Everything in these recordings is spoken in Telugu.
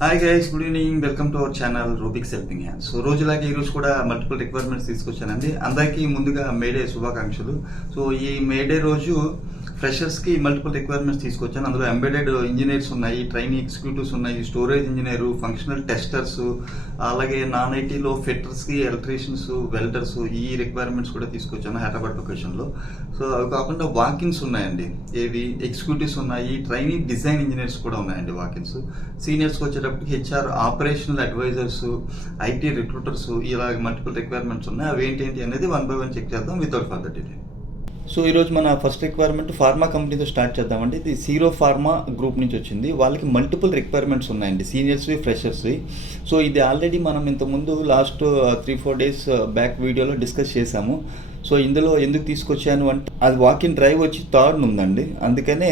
Hi guys, good evening. Welcome to our channel Rubik's helping hands. So రోజులాగే ఈరోజు కూడా మల్టిపుల్ రిక్వైర్మెంట్స్ తీసుకొచ్చానండి. అందరికీ ముందుగా మేడే శుభాకాంక్షలు. సో ఈ మేడే రోజు ఫ్రెషర్స్కి మల్టిపుల్ రిక్వైర్మెంట్స్ తీసుకొచ్చాను. అందులో ఎంబెడెడ్ ఇంజనీర్స్ ఉన్నాయి, ట్రైనీ ఎగ్జిక్యూటివ్స్ ఉన్నాయి, స్టోరేజ్ ఇంజనీరు, ఫంక్షనల్ టెస్టర్స్, అలాగే నాన్ ఐటీలో ఫిట్టర్స్కి, ఎలక్ట్రీషియన్స్, వెల్డర్స్, ఈ రిక్వైర్మెంట్స్ కూడా తీసుకొచ్చాను హైదరాబాద్ లొకేషన్లో. సో అవి కాకుండా వాకిన్స్ ఉన్నాయండి, ఏవి ఎగ్జిక్యూటివ్స్ ఉన్నాయి, ట్రైనీ డిజైన్ ఇంజనీర్స్ కూడా ఉన్నాయండి వాకిన్స్. సీనియర్స్కి వచ్చేటప్పటికి HR operational advisers, IT recruiters, ఇలా మల్టిపుల్ రిక్వైర్మెంట్స్ ఉన్నాయి. అవి ఏంటి అనేది వన్ బై వన్ చెక్ చేద్దాం వితౌట్ ఫర్దర్ డిలే. సో ఈరోజు మన ఫస్ట్ రిక్వైర్మెంట్ ఫార్మా కంపెనీతో స్టార్ట్ చేద్దామండి. ఇది సీరో ఫార్మా గ్రూప్ నుంచి వచ్చింది. వాళ్ళకి మల్టిపుల్ రిక్వైర్మెంట్స్ ఉన్నాయండి, సీనియర్స్వి, ఫ్రెషర్స్వి. సో ఇది ఆల్రెడీ మనం ఇంతకుముందు లాస్ట్ 3-4 డేస్ బ్యాక్ వీడియోలో డిస్కస్ చేశాము. సో ఇందులో ఎందుకు తీసుకొచ్చాను అంటే అది వాకింగ్ డ్రైవ్ వచ్చి 3rd ఉందండి, అందుకనే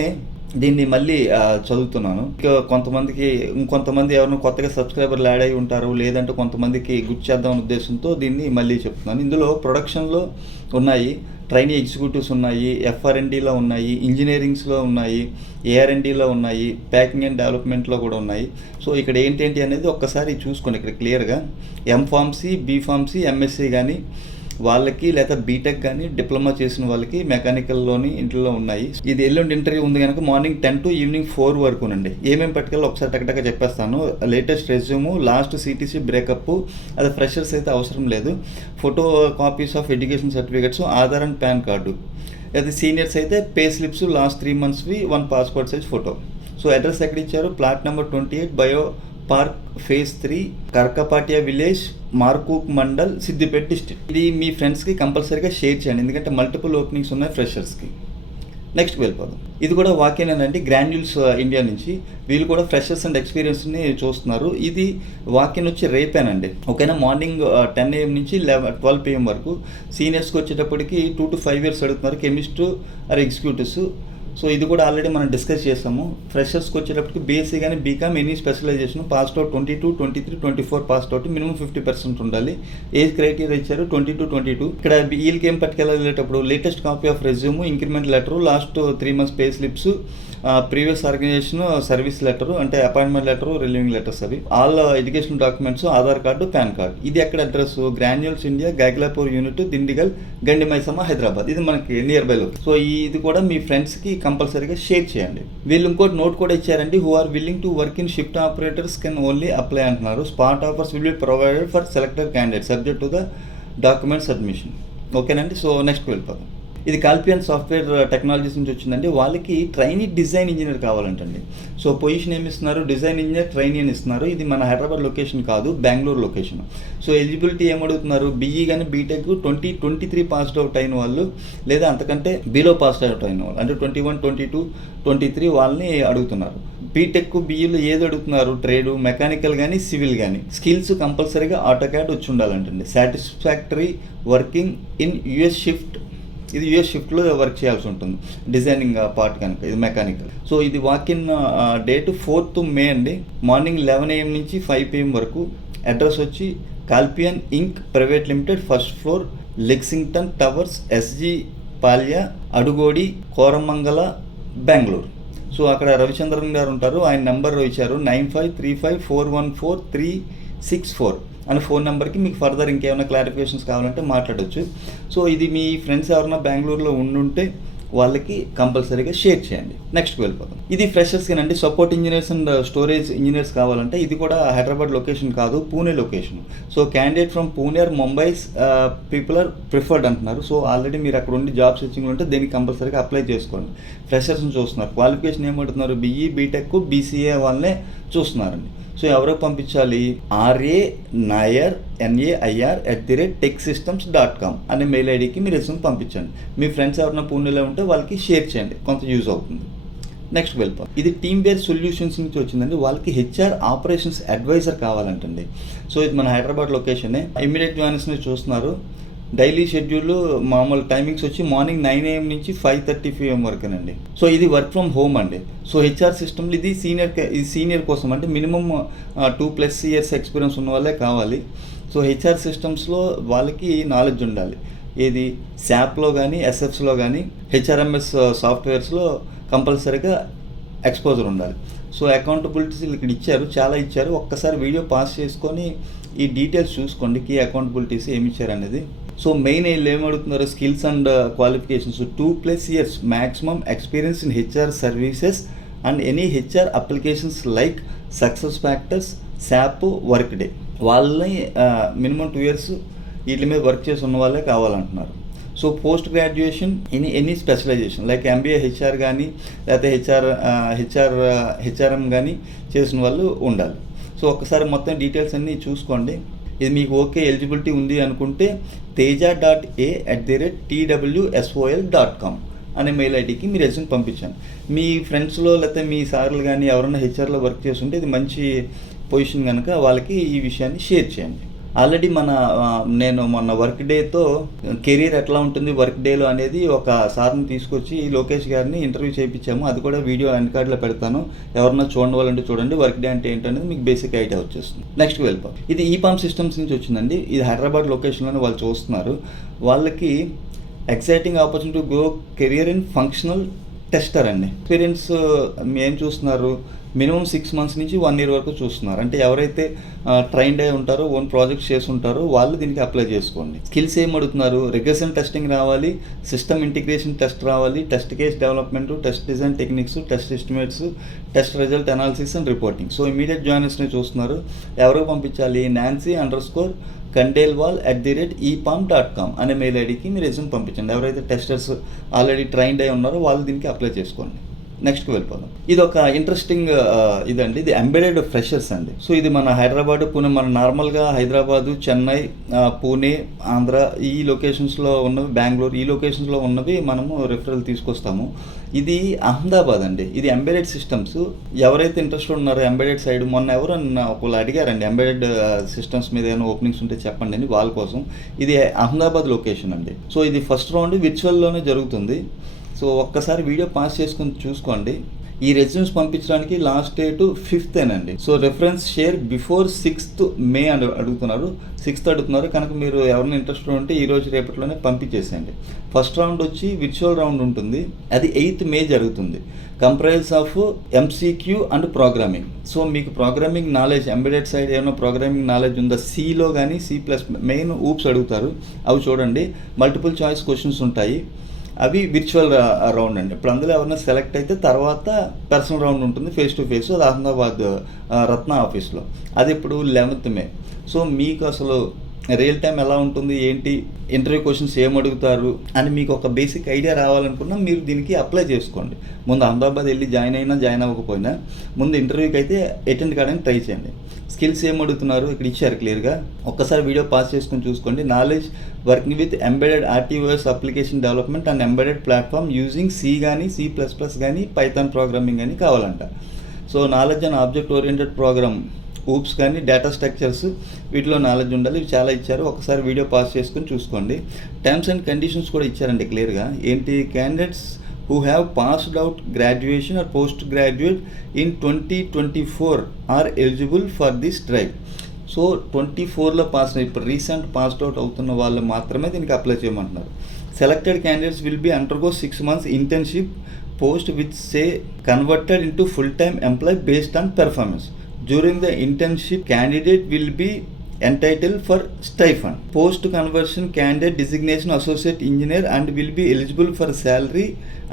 దీన్ని మళ్ళీ చదువుతున్నాను. ఇంకొంతమంది ఎవరైనా కొత్తగా సబ్స్క్రైబర్లు యాడ్ అయి ఉంటారు, లేదంటే కొంతమందికి గుర్తు చేద్దామనే ఉద్దేశంతో దీన్ని మళ్ళీ చెప్తున్నాను. ఇందులో ప్రొడక్షన్లో ఉన్నాయి, ట్రైనీ ఎగ్జిక్యూటివ్స్ ఉన్నాయి, ఎఫ్ఆర్ఎండ్లో ఉన్నాయి, ఇంజనీరింగ్స్లో ఉన్నాయి, ఏఆర్ఎండ్లో ఉన్నాయి, ప్యాకింగ్ అండ్ డెవలప్మెంట్లో కూడా ఉన్నాయి. సో ఇక్కడ ఏంటి అనేది ఒక్కసారి చూసుకోండి. ఇక్కడ క్లియర్గా ఎంఫార్మసీ, బీఫార్మసీ, ఎంఎస్సీ కానీ వాళ్ళకి, లేదా బీటెక్ కానీ, డిప్లొమా చేసిన వాళ్ళకి మెకానికల్లోని ఇంట్లో ఉన్నాయి. ఇది ఎల్లుండి ఇంటర్వ్యూ ఉంది కనుక మార్నింగ్ 10 to ఈవినింగ్ 4 వరకునండి. ఏమేమి పట్టుకెళ్ళి ఒకసారి టక్కటక్క చెప్పేస్తాను. Latest resume, last CTC breakup, అది ఫ్రెషర్స్ అయితే అవసరం లేదు. Photo copies of education certificates, Aadhaar and PAN card. అది సీనియర్స్ అయితే పే స్లిప్స్ లాస్ట్ 3 monthsవి, 1 passport size photo. So address ఎక్కడ ఇచ్చారు? Plot number 28, bio park, phase 3, Karkapatla village, Markook mandal, Siddipet district. ఇది మీ ఫ్రెండ్స్కి కంపల్సరీగా షేర్ చేయండి, ఎందుకంటే మల్టిపుల్ ఓపెనింగ్స్ ఉన్నాయి ఫ్రెషర్స్కి. నెక్స్ట్కి వెళ్ళిపోదాం. ఇది కూడా వాకినేనండి, గ్రాన్యూల్స్ ఇండియా నుంచి. వీళ్ళు కూడా ఫ్రెషర్స్ అండ్ ఎక్స్పీరియన్స్ని చూస్తున్నారు. ఇది వాకిన్ వచ్చి రేపేనండి, ఓకేనా. మార్నింగ్ 10 AM నుంచి 12 PM వరకు. సీనియర్స్కి వచ్చేటప్పటికి 2 to 5 years అడుగుతున్నారు, కెమిస్ట్ ఆర్ ఎగ్జిక్యూటివ్స్. సో ఇది కూడా ఆల్రెడీ మనం డిస్కస్ చేస్తాము. ఫ్రెషర్స్కి వచ్చేటప్పటికి బీఎస్సీ కానీ, BCom, any specialisation, passed out 22, 23, 24 passed out, minimum 50% ఉండాలి. ఏజ్ క్రైటీరియా ఇచ్చారు 20 to 22. ఇక్కడ వీళ్ళకి ఏం పట్టుకెళ్ళేటప్పుడు latest copy of resume, increment letter, last 3 months pay slips, previous organisation service letter, అంటే అపాయింట్మెంట్ లెటర్, రిలీవింగ్ లెటర్స్, అవి all education documents, Aadhaar card, PAN card. ఇది ఎక్కడ address? Granules India, Gagillapur unit, Dundigal, Gandimaisamma, Hyderabad. ఇది మనకి నియర్ బైలో. సో ఇది కూడా మీ ఫ్రెండ్స్కి కంపల్సరీగా షేర్ చేయండి. వీళ్ళు ఇంకోటి నోట్ కూడా ఇచ్చారండి. Who are willing to work in shift operators can only apply అంటున్నారు. Spot offers will be provided for selected candidate subject to the document submission. ఓకేనండి. సో నెక్స్ట్ వెళ్ళిపోదాం. ఇది కాల్పియన్ సాఫ్ట్వేర్ టెక్నాలజీస్ నుంచి వచ్చిందండి. వాళ్ళకి ట్రైనీ డిజైన్ ఇంజనీర్ కావాలంటండి. సో పొజిషన్ ఏమి ఇస్తున్నారు? డిజైన్ ఇంజనీర్ ట్రైనీ అని ఇస్తున్నారు. ఇది మన హైదరాబాద్ లొకేషన్ కాదు, బెంగళూరు లొకేషన్. సో ఎలిజిబిలిటీ ఏమడుగుతున్నారు? బీఈ కానీ, బీటెక్ 2023 పాస్డ్ అవుట్ అయిన వాళ్ళు, లేదా అంతకంటే బిలో పాస్డ్ అవుట్ అయిన వాళ్ళు, అంటే 21, 22, 23 వాళ్ళని అడుగుతున్నారు. బీటెక్, బీఈలో ఏది అడుగుతున్నారు? ట్రేడ్, మెకానికల్ కానీ, సివిల్ కానీ. స్కిల్స్ కంపల్సరీగా ఆటోక్యాడ్ వచ్చి ఉండాలంటండి. Satisfactory working in US shift, ఇది యూఎస్ షిఫ్ట్లో వర్క్ చేయాల్సి ఉంటుంది, డిజైనింగ్ పార్ట్ కనుక. ఇది మెకానికల్. సో ఇది వాకిన్ డేట్ 4th May అండి, మార్నింగ్ 11 AM నుంచి 5 PM వరకు. అడ్రస్ వచ్చి Calpion Inc private limited, first floor, Lexington towers, SG Palya, Adugodi, Koramangala, Bengaluru. So అక్కడ రవిచంద్రన్ గారు ఉంటారు. ఆయన నెంబర్ ఇచ్చారు 9535414364 అని ఫోన్ నెంబర్కి. మీకు ఫర్దర్ ఇంకేమైనా క్లారిఫికేషన్స్ కావాలంటే మాట్లాడవచ్చు. సో ఇది మీ ఫ్రెండ్స్ ఎవరైనా బెంగళూరులో ఉండుంటే వాళ్ళకి కంపల్సరీగా షేర్ చేయండి. నెక్స్ట్కి వెళ్ళిపోతాం. ఇది ఫ్రెషర్స్కేనండి. Support engineers and storage engineers కావాలంటే ఇది కూడా హైదరాబాద్ లొకేషన్ కాదు, Pune location. So candidate from Pune or Mumbai people are preferred అంటున్నారు. సో ఆల్రెడీ మీరు అక్కడ ఉండి జాబ్ సెర్చింగ్ ఉంటే దీనికి కంపల్సరీగా అప్లై చేసుకోండి. ఫ్రెషర్స్ని చూస్తున్నారు. క్వాలిఫికేషన్ ఏమంటున్నారు? బీఈ, బీటెక్, బీసీఏ వాళ్ళనే చూస్తున్నారండి. సో ఎవరికి పంపించాలి? RANAIR@techsystems.com అనే మెయిల్ ఐడికి మీరు రెస్యూమ్ పంపించండి. మీ ఫ్రెండ్స్ ఎవరైనా పూణేలో ఉంటే వాళ్ళకి షేర్ చేయండి, కొంత యూజ్ అవుతుంది. నెక్స్ట్ వెళ్ళిపోతాం. ఇది టీమ్ వేర్ సొల్యూషన్స్ నుంచి వచ్చిందండి. వాళ్ళకి హెచ్ఆర్ ఆపరేషన్స్ అడ్వైజర్ కావాలంటండి. సో ఇది మన హైదరాబాద్ లొకేషనే. ఇమీడియట్ జాయిన్స్ని చూస్తున్నారు. డైలీ షెడ్యూల్ మామూలు టైమింగ్స్ వచ్చి మార్నింగ్ 9 AM నుంచి 5:30 PM వరకేనండి. సో ఇది వర్క్ ఫ్రమ్ హోమ్ అండి. సో హెచ్ఆర్ సిస్టమ్లో ఇది సీనియర్ కోసం, అంటే మినిమం 2+ years ఎక్స్పీరియన్స్ ఉన్న వాళ్ళే కావాలి. సో హెచ్ఆర్ సిస్టమ్స్లో వాళ్ళకి నాలెడ్జ్ ఉండాలి. ఏది శాప్లో కానీ, ఎస్ఎఫ్స్లో కానీ, హెచ్ఆర్ఎంఎస్ సాఫ్ట్వేర్స్లో కంపల్సరీగా ఎక్స్పోజర్ ఉండాలి. సో అకౌంటబిలిటీస్ ఇక్కడ ఇచ్చారు, చాలా ఇచ్చారు. ఒక్కసారి వీడియో పాస్ చేసుకొని ఈ డీటెయిల్స్ చూసుకోండి, కీ అకౌంటబిలిటీస్ ఏమి ఇచ్చారు అనేది. సో మెయిన్ వీళ్ళు ఏమడుగుతున్నారు, skills and qualifications 2+ years maximum experience in HR services and any HR applications like success factors, SAP, Workday. వాళ్ళని మినిమం 2 years వీటి మీద వర్క్ చేసి ఉన్న వాళ్ళే కావాలంటున్నారు. So post graduation any specialisation like MBA HR కానీ లేకపోతే హెచ్ఆర్ఎం కానీ చేసిన వాళ్ళు ఉండాలి. సో ఒక్కసారి మొత్తం డీటెయిల్స్ అన్నీ చూసుకోండి. ఇది మీకు ఓకే ఎలిజిబిలిటీ ఉంది అనుకుంటే teja.a@twsol.com అనే మెయిల్ ఐడికి మీ రెజ్యూమ్ పంపించండి. మీ ఫ్రెండ్స్లో లేకపోతే మీ సార్లు కానీ ఎవరైనా హెచ్ఆర్లో వర్క్ చేస్తుంటే ఇది మంచి పొజిషన్ కనుక వాళ్ళకి ఈ విషయాన్ని షేర్ చేయండి. ఆల్రెడీ నేను మొన్న వర్క్ డేతో కెరీర్ ఎట్లా ఉంటుంది వర్క్ డేలో అనేది ఒక సార్ని తీసుకొచ్చి లోకేష్ గారిని ఇంటర్వ్యూ చేయించాము. అది కూడా వీడియో ఎండ్ కార్డ్లో పెడతాను, ఎవరన్నా చూడండి వాళ్ళంటే చూడండి. వర్క్ డే అంటే ఏంటనేది మీకు బేసిక్ ఐడియా వచ్చేస్తుంది. నెక్స్ట్ వెళ్ళిపోతాం. ఇది ఈపామ్ సిస్టమ్స్ నుంచి వచ్చిందండి. ఇది హైదరాబాద్ లొకేషన్లోనే వాళ్ళు చూస్తున్నారు. వాళ్ళకి exciting opportunity to grow career in functional tester అండి. ఎక్స్పీరియన్స్ ఏం చూస్తున్నారు, మినిమం 6 months నుంచి 1 year వరకు చూస్తున్నారు. అంటే ఎవరైతే ట్రైన్డ్ అయి ఉంటారో, ఓన్ ప్రాజెక్ట్స్ చేస్తుంటారో వాళ్ళు దీనికి అప్లై చేసుకోండి. స్కిల్స్ ఏం అడుగుతున్నారు, రిగ్రెషన్ టెస్టింగ్ రావాలి, సిస్టమ్ ఇంటిగ్రేషన్ టెస్ట్ రావాలి, test case development, test design techniques, test estimates, test result analysis and reporting. So immediate జాయినర్స్ని చూస్తున్నారు. ఎవరికి పంపించాలి, nancy_kandelwal@epam.com అనే మెయిల్ ఐడికి మీరు రెజ్యూమ్ పంపించండి. ఎవరైతే టెస్టర్స్ ఆల్రెడీ ట్రైన్డ్ అయి ఉన్నారో వాళ్ళు దీనికి అప్లై చేసుకోండి. నెక్స్ట్కి వెళ్ళిపోదాం. ఇది ఒక ఇంట్రెస్టింగ్ ఇదండి. ఇది ఎంబెడెడ్ ఫ్రెషర్స్ అండి. సో ఇది మన హైదరాబాద్, పూణే, మన నార్మల్గా హైదరాబాదు, చెన్నై, పూణే, ఆంధ్ర ఈ లొకేషన్స్లో ఉన్నవి, బెంగళూరు ఈ లొకేషన్స్లో ఉన్నవి మనము రిఫరల్ తీసుకొస్తాము. ఇది అహ్మదాబాద్ అండి. ఇది ఎంబెడెడ్ సిస్టమ్స్. ఎవరైతే ఇంట్రెస్ట్ ఉన్నారో ఎంబెడెడ్ సైడ్, మొన్న ఎవరు ఒకళ్ళు అడిగారండి ఎంబెడెడ్ సిస్టమ్స్ మీద ఏమైనా ఓపెనింగ్స్ ఉంటే చెప్పండి అని, వాళ్ళ కోసం. ఇది అహ్మదాబాద్ లొకేషన్ అండి. సో ఇది ఫస్ట్ రౌండ్ విర్చువల్లోనే జరుగుతుంది. సో ఒక్కసారి వీడియో పాస్ చేసుకుని చూసుకోండి. ఈ రెజ్యూమ్స్ పంపించడానికి లాస్ట్ డేట్ 5th అండి. So reference share before 6th May అని అడుగుతున్నారు, 6th అడుగుతున్నారు కనుక మీరు ఎవరైనా ఇంట్రెస్ట్ ఉంటే ఈ రోజు రేపట్లోనే పంపించేసేయండి. ఫస్ట్ రౌండ్ వచ్చి విర్చువల్ రౌండ్ ఉంటుంది, అది 8th May జరుగుతుంది. Comprise of MCQ and programming. So మీకు ప్రోగ్రామింగ్ నాలెడ్జ్, ఎంబెడెడ్ సైడ్ ఏమైనా ప్రోగ్రామింగ్ నాలెడ్జ్ ఉందా, Cలో కానీ C++, మెయిన్ ఊప్స్ అడుగుతారు, అవి చూడండి. మల్టిపుల్ చాయిస్ క్వశ్చన్స్ ఉంటాయి, అవి విర్చువల్ రౌండ్ అండి. ఇప్పుడు అందులో ఎవరైనా సెలెక్ట్ అయితే తర్వాత పర్సనల్ రౌండ్ ఉంటుంది, ఫేస్ టు ఫేస్. అది అహ్మదాబాద్ రత్న ఆఫీస్లో. అది ఇప్పుడు 11th May. సో మీకు అసలు రియల్ టైం ఎలా ఉంటుంది, ఏంటి, ఇంటర్వ్యూ క్వశ్చన్స్ ఏం అడుగుతారు అని మీకు ఒక బేసిక్ ఐడియా రావాలనుకున్నా మీరు దీనికి అప్లై చేసుకోండి. ముందు అహ్మదాబాద్ వెళ్ళి జాయిన్ అయినా జాయిన్ అవ్వకపోయినా ముందు ఇంటర్వ్యూకి అయితే అటెండ్ కావడానికి ట్రై చేయండి. స్కిల్స్ ఏం అడుగుతున్నారు ఇక్కడ ఇచ్చారు క్లియర్గా, ఒక్కసారి వీడియో పాస్ చేసుకొని చూసుకోండి. Knowledge working with embedded RTOS application development and embedded platform using C కానీ C++ కానీ పైథాన్ ప్రోగ్రామింగ్ కానీ కావాలంట. So knowledge and object oriented program, oops కానీ డేటా స్ట్రక్చర్స్, వీటిలో నాలెడ్జ్ ఉండాలి. ఇవి చాలా ఇచ్చారు, ఒకసారి వీడియో పాస్ చేసుకొని చూసుకోండి. టర్మ్స్ అండ్ కండిషన్స్ కూడా ఇచ్చారండి క్లియర్గా. ఏంటి, candidates who have passed out graduation or postgraduate in 2024 are eligible for this drive. So 24లో పాస్, ఇప్పుడు రీసెంట్ పాస్డ్ అవుట్ అవుతున్న వాళ్ళు మాత్రమే దీనికి అప్లై చేయమంటున్నారు. Selected candidates will be undergo 6 months internship post with say converted into full time employ based on performance. During the internship candidate will be entitled for stipend. Post conversion candidate designation associate engineer and will be eligible for salary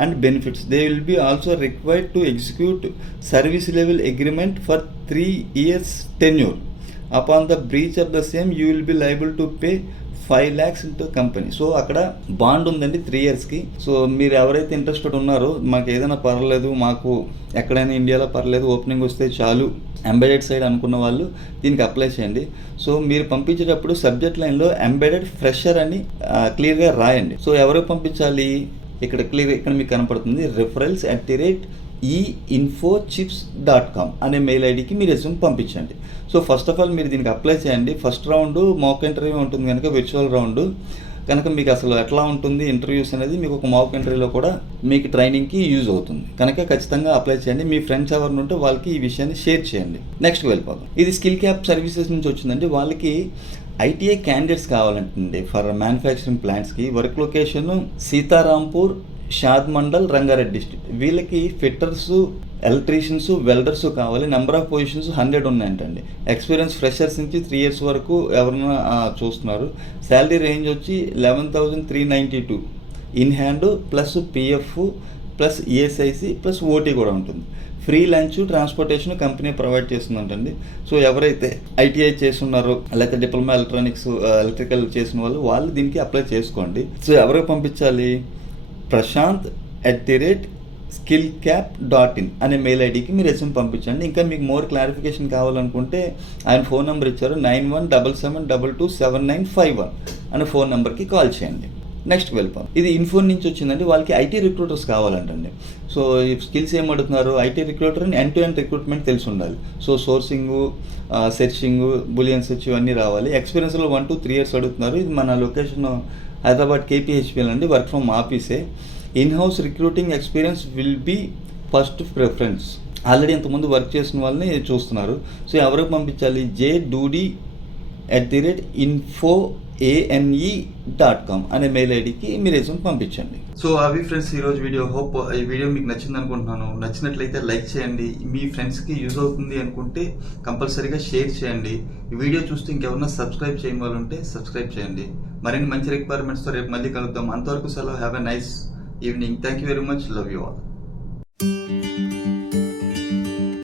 and benefits. They will be also required to execute service level agreement for 3 years tenure. Upon the breach of the same you will be liable to pay 5 lakhs into company. So అక్కడ బాండ్ ఉందండి 3 yearsకి. సో మీరు ఎవరైతే ఇంట్రెస్టెడ్ ఉన్నారో, మాకు ఏదైనా పర్లేదు, మాకు ఎక్కడైనా ఇండియాలో పర్లేదు, ఓపెనింగ్ వస్తే చాలు, ఎంబెడెడ్ సైడ్ అనుకున్న వాళ్ళు దీనికి అప్లై చేయండి. సో మీరు పంపించేటప్పుడు సబ్జెక్ట్ లైన్లో ఎంబెడెడ్ ఫ్రెషర్ అని క్లియర్గా రాయండి. సో ఎవరికి పంపించాలి, ఇక్కడ క్లియర్, ఇక్కడ మీకు కనపడుతుంది referrals@einfochips.com అనే మెయిల్ ఐడికి మీరు రెజ్యూమ్ పంపించండి. సో ఫస్ట్ ఆఫ్ ఆల్ మీరు దీనికి అప్లై చేయండి. ఫస్ట్ రౌండ్ మాక్ ఇంటర్వ్యూ ఉంటుంది కనుక, విర్చువల్ రౌండ్ కనుక మీకు అసలు ఎట్లా ఉంటుంది ఇంటర్వ్యూస్ అనేది మీకు ఒక మాక్ ఇంటర్వ్యూలో కూడా మీకు ట్రైనింగ్కి యూజ్ అవుతుంది కనుక ఖచ్చితంగా అప్లై చేయండి. మీ ఫ్రెండ్స్ ఎవరిని ఉంటే వాళ్ళకి ఈ విషయాన్ని షేర్ చేయండి. నెక్స్ట్కి వెళ్ళిపోదాం. ఇది స్కిల్ క్యాప్ సర్వీసెస్ నుంచి వచ్చిందండి. వాళ్ళకి ITI క్యాండిడేట్స్ కావాలంటుంది ఫర్ మ్యానుఫ్యాక్చరింగ్ ప్లాంట్స్కి. Work location Sitarampur, Shad mandal, Rangareddy district. వీళ్ళకి ఫిట్టర్స్, ఎలక్ట్రీషియన్స్, వెల్డర్స్ కావాలి. నెంబర్ ఆఫ్ పొజిషన్స్ 100 ఉన్నాయంటండి. ఎక్స్పీరియన్స్ ఫ్రెషర్స్ నుంచి 3 years వరకు ఎవరైనా చూస్తున్నారు. శాలరీ రేంజ్ వచ్చి 11,392 in hand plus PF plus ESIC plus OT కూడా ఉంటుంది. Free lunch, transportation company provide చేస్తుందంటండి. సో ఎవరైతే ఐటీఐ చేస్తున్నారో లేకపోతే డిప్లొమా ఎలక్ట్రికల్ చేసిన వాళ్ళు దీనికి అప్లై చేసుకోండి. సో ఎవరికి పంపించాలి? prashant@skillcap.in అనే మెయిల్ ఐడికి మీరు రెజ్యూమ్ పంపించండి. ఇంకా మీకు మోర్ క్లారిఫికేషన్ కావాలనుకుంటే ఆయన ఫోన్ నెంబర్ ఇచ్చారు, 9177227951 అనే ఫోన్ నెంబర్కి కాల్ చేయండి. నెక్స్ట్ వెళ్ళిపోతాం. ఇది ఇన్ఫోన్ నుంచి వచ్చిందండి. వాళ్ళకి ఐటీ రిక్రూటర్స్ కావాలంటండి. సో ఈ స్కిల్స్ ఏం అడుగుతున్నారు? ఐటీ రిక్రూటర్ అని ఎండ్ టు ఎండ్ రిక్రూట్మెంట్ తెలిసి ఉండాలి. So sourcing, searching, Boolean search ఇవన్నీ రావాలి. ఎక్స్పీరియన్స్లో 1 to 3 years అడుగుతున్నారు. ఇది మన లొకేషన్ హైదరాబాద్ కేపీహెచ్పిఎల్ అండి. వర్క్ ఫ్రమ్ ఆఫీసే. In house recruiting experience will be first preference. Already ఇంతకుముందు వర్క్ చేసిన వాళ్ళని చూస్తున్నారు. సో ఎవరికి పంపించాలి? jdudi@info.ane.com అనే మెయిల్ ఐడికి మీ రెజ్యూమ్ పంపించండి. సో అవి ఫ్రెండ్స్ ఈరోజు వీడియో. హోప్ ఈ వీడియో మీకు నచ్చింది అనుకుంటున్నాను. నచ్చినట్లయితే లైక్ చేయండి. మీ ఫ్రెండ్స్కి యూజ్ అవుతుంది అనుకుంటే కంపల్సరీగా షేర్ చేయండి. ఈ వీడియో చూస్తే ఇంకెవరన్నా సబ్స్క్రైబ్ చేయని వాళ్ళు ఉంటే సబ్స్క్రైబ్ చేయండి. మరిన్ని మంచి రిక్వైర్మెంట్స్తో రేపు మళ్ళీ కలుద్దాం. అంతవరకు సెలవు. Have a nice evening. Thank you very much. Love you all.